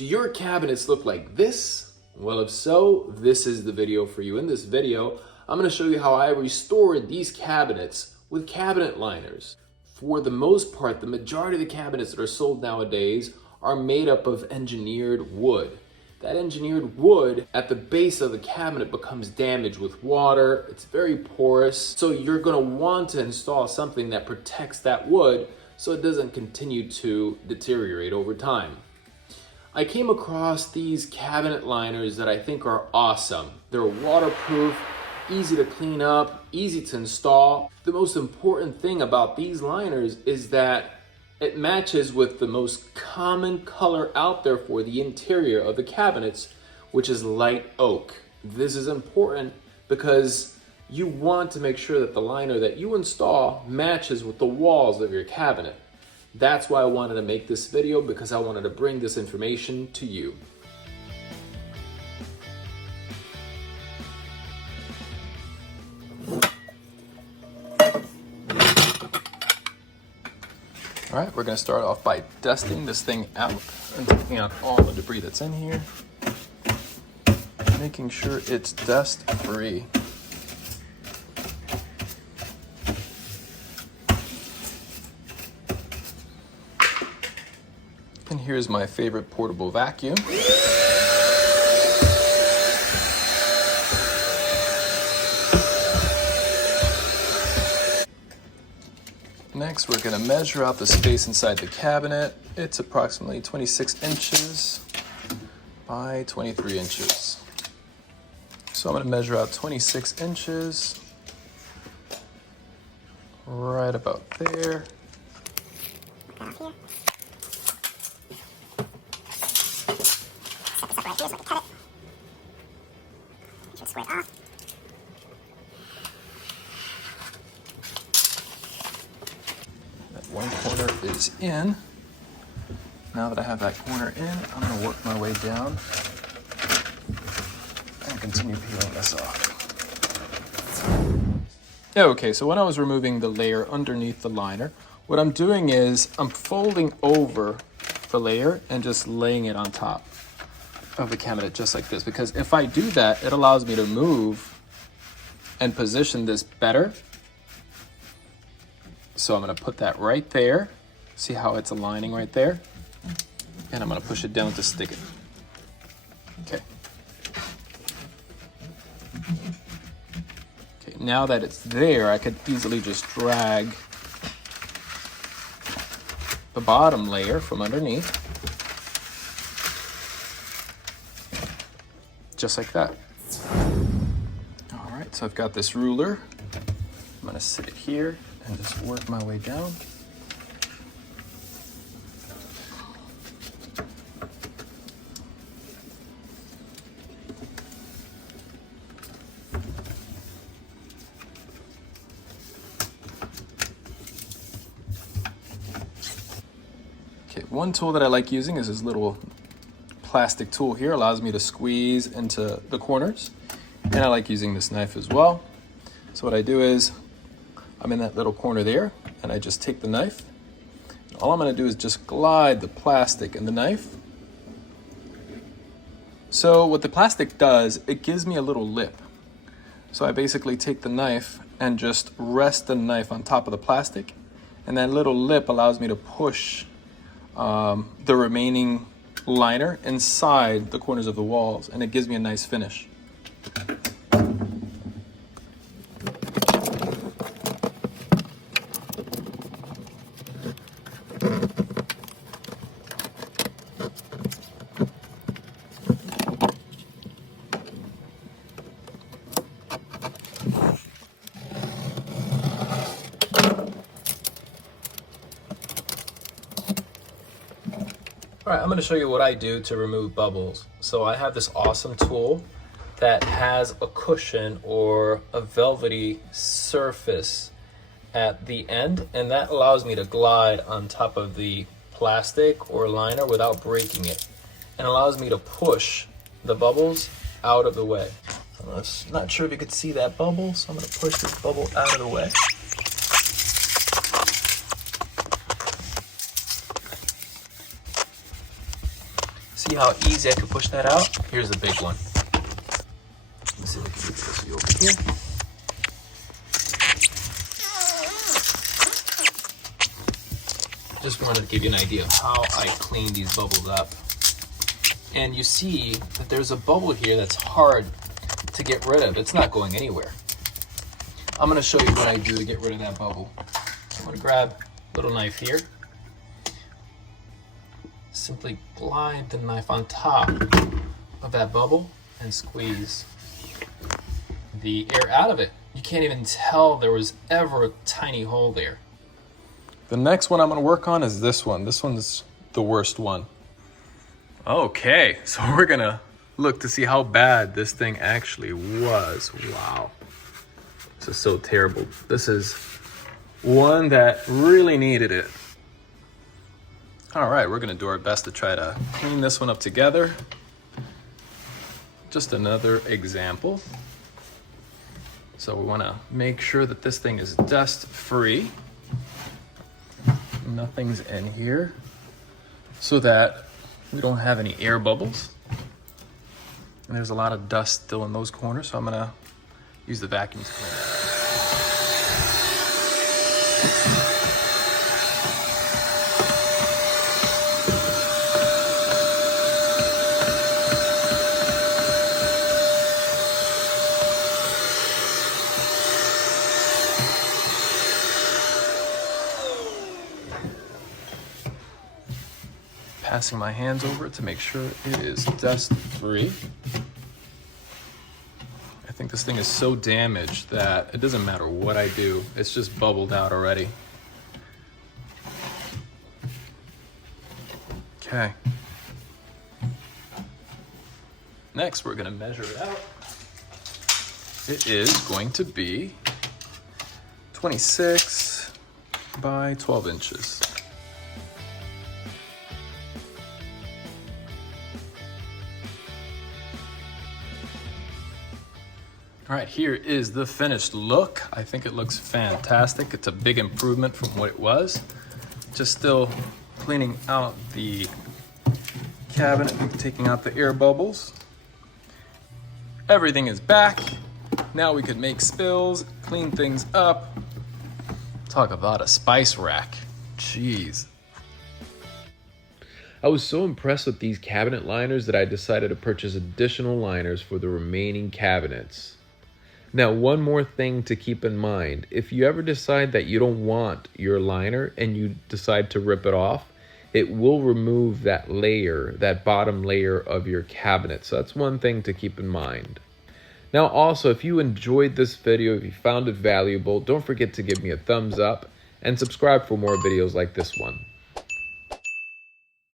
Do your cabinets look like this? Well, if so, this is the video for you. In this video, I'm going to show you how I restored these cabinets with cabinet liners. For the most part, the majority of the cabinets that are sold nowadays are made up of engineered wood. That engineered wood at the base of the cabinet becomes damaged with water. It's very porous. So you're going to want to install something that protects that wood so it doesn't continue to deteriorate over time. I came across these cabinet liners that I think are awesome. They're waterproof, easy to clean up, easy to install. The most important thing about these liners is that it matches with the most common color out there for the interior of the cabinets, which is light oak. This is important because you want to make sure that the liner that you install matches with the walls of your cabinet. That's why I wanted to make this video, because I wanted to bring this information to you. All right, we're gonna start off by dusting this thing out and taking out all the debris that's in here, making sure it's dust free. And here's my favorite portable vacuum. Next, we're going to measure out the space inside the cabinet. It's approximately 26 inches by 23 inches. So I'm going to measure out 26 inches right about there. That one corner is in. Now that I have that corner in, I'm going to work my way down and continue peeling this off. Okay, so when I was removing the layer underneath the liner, what I'm doing is I'm folding over the layer and just laying it on top of the cabinet just like this, because if I do that, it allows me to move and position this better. So I'm going to put that right there. See how it's aligning right there? And I'm going to push it down to stick it. Okay. Okay, now that it's there, I could easily just drag the bottom layer from underneath. Just like that. All right, so I've got this ruler. I'm gonna sit it here and just work my way down. Okay, one tool that I like using is this little plastic tool here. Allows me to squeeze into the corners, and I like using this knife as well. So what I do is I'm in that little corner there, and I just take the knife, and all I'm going to do is just glide the plastic and the knife. So what the plastic does, it gives me a little lip. So I basically take the knife and just rest the knife on top of the plastic, and that little lip allows me to push the remaining liner inside the corners of the walls, and it gives me a nice finish. All right, I'm gonna show you what I do to remove bubbles. So I have this awesome tool that has a cushion or a velvety surface at the end, and that allows me to glide on top of the plastic or liner without breaking it, and allows me to push the bubbles out of the way. I'm not sure if you could see that bubble, so I'm gonna push this bubble out of the way. See how easy I can push that out? Here's the big one. Let's see if I can get this over here. Just wanted to give you an idea of how I clean these bubbles up. And you see that there's a bubble here that's hard to get rid of. It's not going anywhere. I'm gonna show you what I do to get rid of that bubble. I'm gonna grab a little knife here. Simply glide the knife on top of that bubble and squeeze the air out of it. You can't even tell there was ever a tiny hole there. The next one I'm gonna work on is this one. This one's the worst one. Okay, so we're gonna look to see how bad this thing actually was. Wow, this is so terrible. This is one that really needed it. All right, we're gonna do our best to try to clean this one up together. Just another example. So we wanna make sure that this thing is dust-free. Nothing's in here so that we don't have any air bubbles. And there's a lot of dust still in those corners, so I'm gonna use the vacuum to clean it. Passing my hands over it to make sure it is dust-free. I think this thing is so damaged that it doesn't matter what I do, it's just bubbled out already. Okay. Next, we're gonna measure it out. It is going to be 26 by 12 inches. All right, here is the finished look. I think it looks fantastic. It's a big improvement from what it was. Just still cleaning out the cabinet and taking out the air bubbles. Everything is back. Now we could make spills, clean things up. Talk about a spice rack. Jeez. I was so impressed with these cabinet liners that I decided to purchase additional liners for the remaining cabinets. Now, one more thing to keep in mind. If you ever decide that you don't want your liner and you decide to rip it off, it will remove that layer, that bottom layer of your cabinet. So that's one thing to keep in mind. Now, also, if you enjoyed this video, if you found it valuable, don't forget to give me a thumbs up and subscribe for more videos like this one.